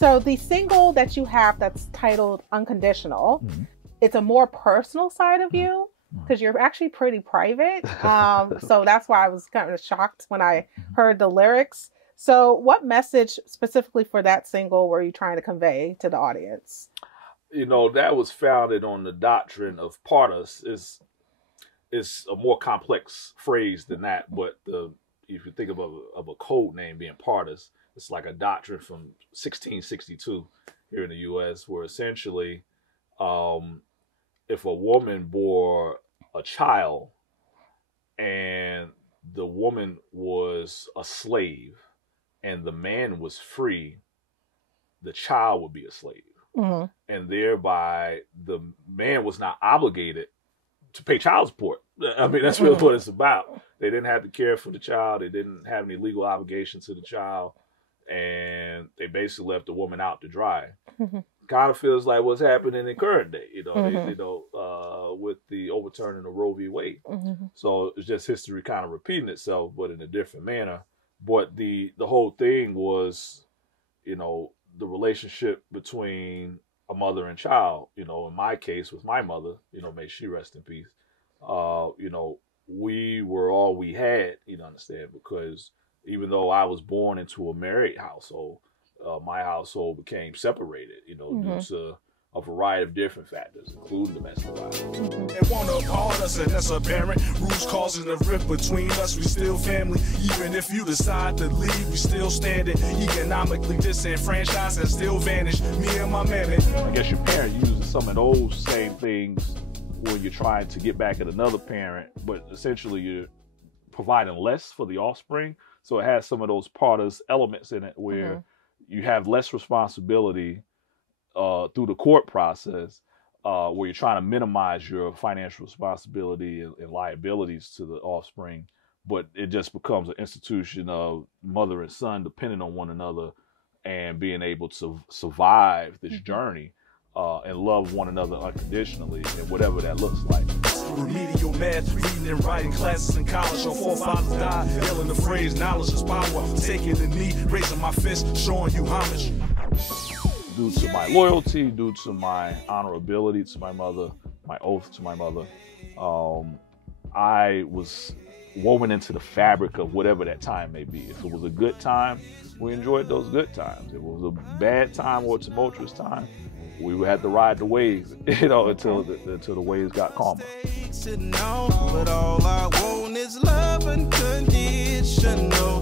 So the single that you have that's titled Unconditional, it's a more personal side of you because you're actually pretty private. So that's why I was kind of shocked when I heard the lyrics. So what message specifically for that single were you trying to convey to the audience? You know, that was founded on the doctrine of partus. It's a more complex phrase than that, but if you think of a code name being partus, it's like a doctrine from 1662 here in the U.S. where essentially, if a woman bore a child and the woman was a slave and the man was free, the child would be a slave. And thereby the man was not obligated to pay child support. I mean, that's really what it's about. They didn't have to care for the child. They didn't have any legal obligation to the child. And they basically left the woman out to dry. Kind of feels like what's happening in current day, with the overturning of Roe v. Wade. So it's just history kind of repeating itself, but in a different manner. But the whole thing was, the relationship between a mother and child. In my case with my mother, may she rest in peace. We were all we had, understand, because even though I was born into a married household, my household became separated, due to a variety of different factors, including domestic violence. They want to apart us, and that's apparent. Rules causing a rift between us, we still family. Even if you decide to leave, we still standing. Economically disenfranchised and still vanish. Me and my man. I guess your parent uses some of those same things when you're trying to get back at another parent, but essentially you're providing less for the offspring. So it has some of those partus elements in it where you have less responsibility through the court process, where you're trying to minimize your financial responsibility and liabilities to the offspring, but it just becomes an institution of mother and son depending on one another and being able to survive this journey and love one another unconditionally, and whatever that looks like. Remedial math, reading and writing classes in college. Our forefathers died, yelling the phrase, knowledge is power. Taking the knee, raising my fist, showing you homage. Due to my loyalty, due to my honorability to my mother, my oath to my mother, I was woven into the fabric of whatever that time may be. If it was a good time, we enjoyed those good times. If it was a bad time or a tumultuous time, we had to ride the waves, until the waves got calmer. But all I want is love unconditional.